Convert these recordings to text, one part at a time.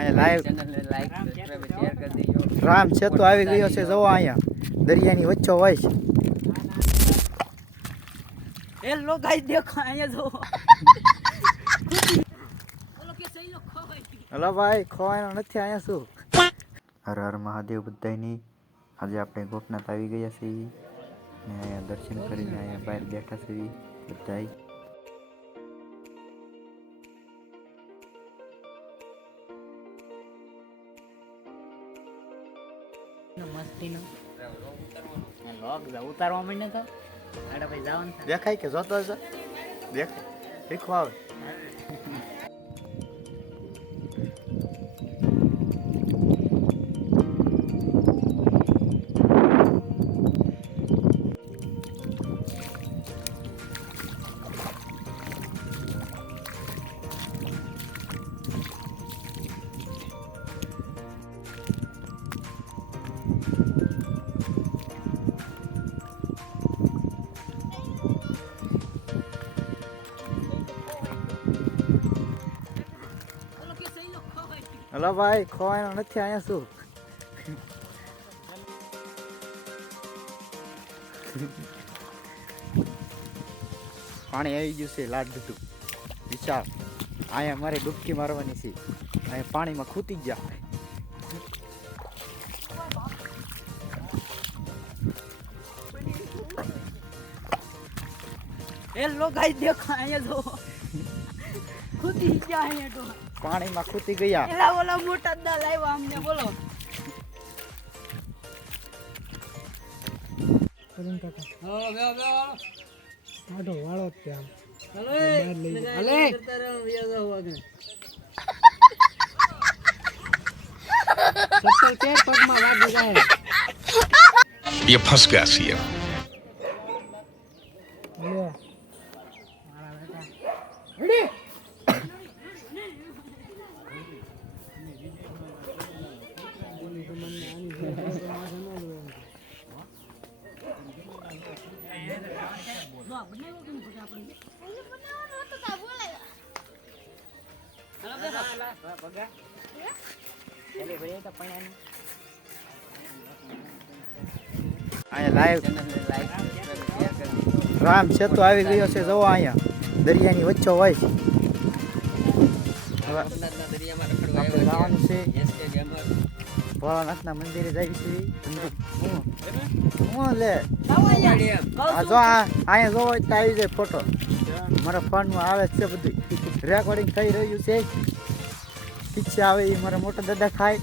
અહીંયા લાઈવ ચેનલને like subscribe share કરી દેજો. રામ સેતુ આવી ગયો છે, જોવો અહીંયા દરિયાની વચ્ચે હોય છે. હેલો ગાઈસ દેખો અહીંયા જો. ઓલો કે સહી લો ખોવાઈ. હલો ભાઈ, ખોવાનો નથી અહીંયા શું. હર હર મહાદેવ બધાયની. આજે આપણે ગોપનાથ આવી ગયા છીએ ને અહીંયા દર્શન કરીને અહીંયા બહાર બેઠા છીએ બધાય. મસ્તીનો લોગ ઉતારવા માંડે તો આડા ભાઈ જવાનું છે. દેખાય કે જોતો હશે? દેખાય દેખો આવે. હલો ભાઈ, ખોવાનો નથી અહીંયા શું. પાણી આવી ગયું છે લાડ દીધું વિશાળ. અહીંયા મારે ડૂબકી મારવાની છે. અહીંયા પાણીમાં ખૂતી ગયા. હેલો ગાઈસ દેખો અહીંયા જો. ખુદી ગયા અહીંયા તો પાણીમાં ખૂતી ગયા. એલા ઓલા મોટા દાલ આવ્યા અમને બોલો. આડો વાળો ત્યાં પગમાં વાગી જાય. ये फंस गया सी है. અહીંયા લાઈવ ચેનલને લાઈક સબસ્ક્રાઇબ શેર કરી દેજો. રામ સેતુ આવી ગયો છે, જોવો અહીંયા દરિયાની વચ્ચે હોય છે. ગોપનાથના દરિયામાં રખડવા આપણે આવ્યા જવાનું છે છે. એસકે ગેમર ભોળાનાથના મંદિરે જાય છે. હું લે સ્ટેડિયમ આ જો અહીંયા જોવો તો આવી જાય ફોટો. મારા ફોનમાં આવે છે બધું રેકોર્ડિંગ થઈ રહ્યું છે. પિક્ચર આવે એ મારા મોટા દાદા ખાય.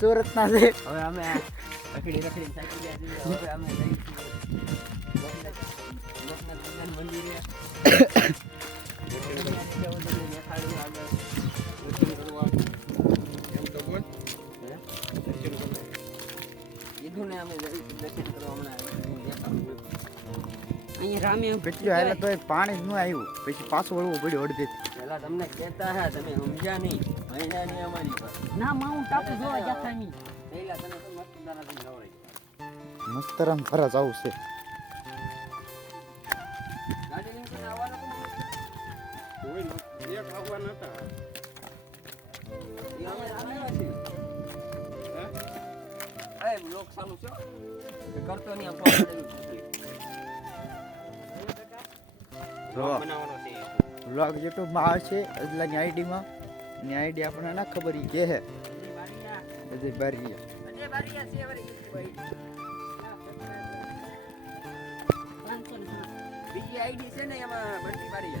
સુરતના છે. હવે અમે રખડી થાકી ગયા છીએ. હવે અમે જઈએ છીએ ગોપનાથ ભગવાન મંદિરે. કીધું ને અમે દર્શન કરવા હમણાં અહીંયા રામે કેટલું હાલે તો પાણી જ ન આવ્યું, પછી પાછું વળવું પડ્યું અડધે. પેલા તમને કહેતા હા તમે સમજ્યા નહીં. મહિના ની અમારી પર ના માઉન્ટ ટાપુ જોવા જતા નહીં. પહેલા તને તો મસ્ત દારાથી જવાય. મસ્તરામ ફરજ આવું છે. ગાડી લઈને તને આવવાનો કોઈ એક આવવાના હતા. એ અમે આવ્યા છીએ. હે એ લોક ચાલુ છે કરતો નહીં આમ બનાવવાનો છે. વ્લોગ યુટ્યુબમાં આવે છે અજલાની આઈડીમાં. એની આઈડી આપણને ના ખબર ઈ કે હે અજય બારીયા. બીજી આઈડી છે ને એમાં બંટી બારી